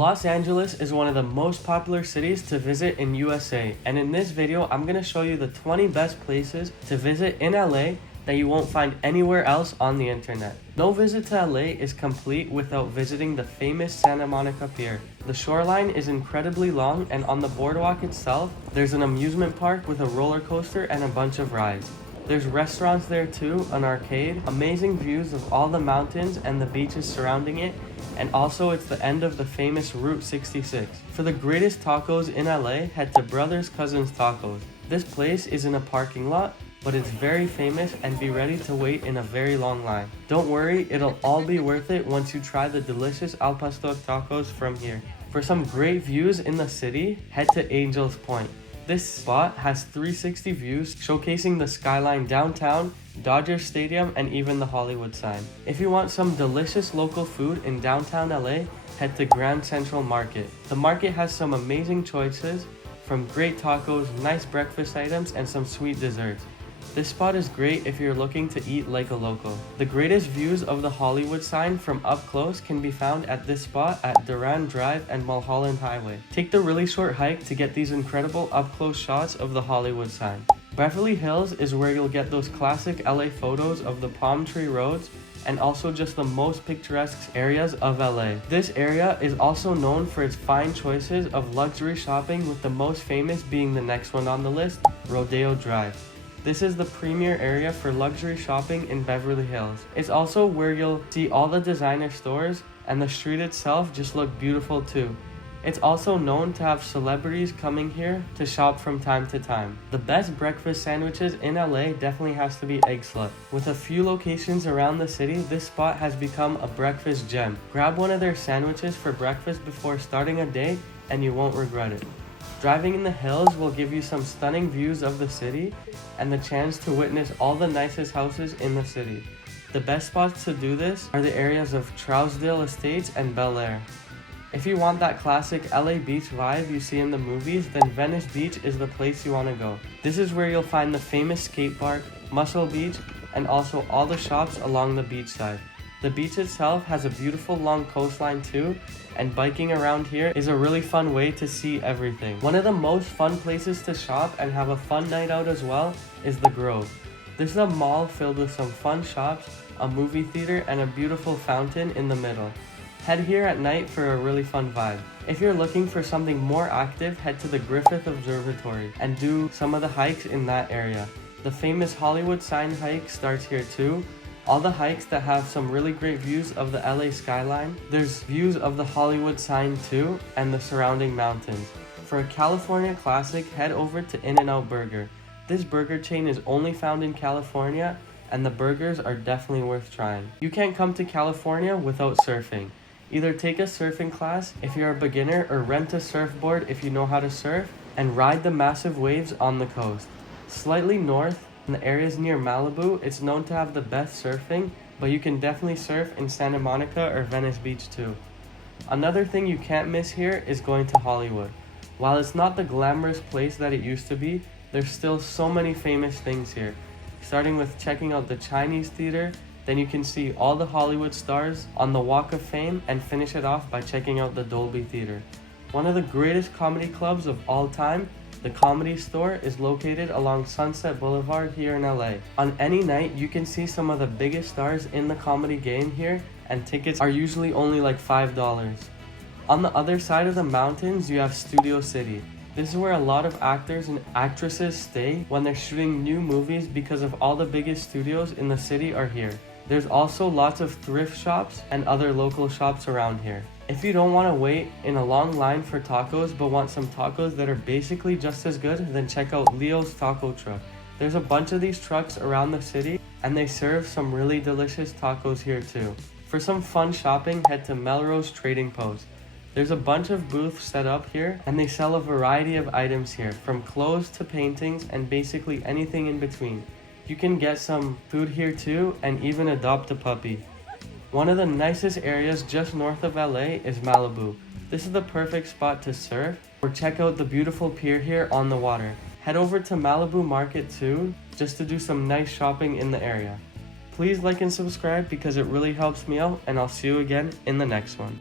Los Angeles is one of the most popular cities to visit in USA, and in this video I'm going to show you the 20 best places to visit in LA that you won't find anywhere else on the internet. No visit to LA is complete without visiting the famous Santa Monica Pier. The shoreline is incredibly long, and on the boardwalk itself, there's an amusement park with a roller coaster and a bunch of rides. There's restaurants there too, an arcade, amazing views of all the mountains and the beaches surrounding it, and also it's the end of the famous Route 66. For the greatest tacos in LA, head to Brothers Cousins Tacos. This place is in a parking lot, but it's very famous, and be ready to wait in a very long line. Don't worry, it'll all be worth it once you try the delicious al pastor tacos from here. For some great views in the city, head to Angel's Point. This spot has 360 views showcasing the skyline downtown, Dodger Stadium, and even the Hollywood sign. If you want some delicious local food in downtown LA, head to Grand Central Market. The market has some amazing choices, from great tacos, nice breakfast items, and some sweet desserts. This spot is great if you're looking to eat like a local. The greatest views of the Hollywood sign from up close can be found at this spot at Durand Drive and Mulholland Highway. Take the really short hike to get these incredible up-close shots of the Hollywood sign. Beverly Hills is where you'll get those classic LA photos of the palm tree roads and also just the most picturesque areas of LA. This area is also known for its fine choices of luxury shopping, with the most famous being the next one on the list, Rodeo Drive. This is the premier area for luxury shopping in Beverly Hills. It's also where you'll see all the designer stores, and the street itself just look beautiful too. It's also known to have celebrities coming here to shop from time to time. The best breakfast sandwiches in LA definitely has to be Egg Slut. With a few locations around the city, this spot has become a breakfast gem. Grab one of their sandwiches for breakfast before starting a day and you won't regret it. Driving in the hills will give you some stunning views of the city and the chance to witness all the nicest houses in the city. The best spots to do this are the areas of Trousdale Estates and Bel Air. If you want that classic LA beach vibe you see in the movies, then Venice Beach is the place you want to go. This is where you'll find the famous skate park, Muscle Beach, and also all the shops along the beach side. The beach itself has a beautiful long coastline too, and biking around here is a really fun way to see everything. One of the most fun places to shop and have a fun night out as well is the Grove. This is a mall filled with some fun shops, a movie theater, and a beautiful fountain in the middle. Head here at night for a really fun vibe. If you're looking for something more active, head to the Griffith Observatory and do some of the hikes in that area. The famous Hollywood sign hike starts here too. All the hikes that have some really great views of the LA skyline. There's views of the Hollywood sign too, and the surrounding mountains. For a California classic, head over to In-N-Out Burger. This burger chain is only found in California, and the burgers are definitely worth trying. You can't come to California without surfing. Either take a surfing class if you're a beginner, or rent a surfboard if you know how to surf, and ride the massive waves on the coast. Slightly north, in the areas near Malibu, it's known to have the best surfing, but you can definitely surf in Santa Monica or Venice Beach too. Another thing you can't miss here is going to Hollywood. While it's not the glamorous place that it used to be, there's still so many famous things here. Starting with checking out the Chinese theater, then you can see all the Hollywood stars on the Walk of Fame, and finish it off by checking out the Dolby Theater. One of the greatest comedy clubs of all time, the Comedy Store, is located along Sunset Boulevard here in LA. On any night, you can see some of the biggest stars in the comedy game here, and tickets are usually only like $5. On the other side of the mountains, you have Studio City. This is where a lot of actors and actresses stay when they're shooting new movies, because of all the biggest studios in the city are here. There's also lots of thrift shops and other local shops around here. If you don't want to wait in a long line for tacos but want some tacos that are basically just as good, then check out Leo's Taco Truck. There's a bunch of these trucks around the city, and they serve some really delicious tacos here too. For some fun shopping, head to Melrose Trading Post. There's a bunch of booths set up here, and they sell a variety of items here, from clothes to paintings and basically anything in between. You can get some food here too, and even adopt a puppy. One of the nicest areas just north of LA is Malibu. This is the perfect spot to surf or check out the beautiful pier here on the water. Head over to Malibu Market too, just to do some nice shopping in the area. Please like and subscribe because it really helps me out, and I'll see you again in the next one.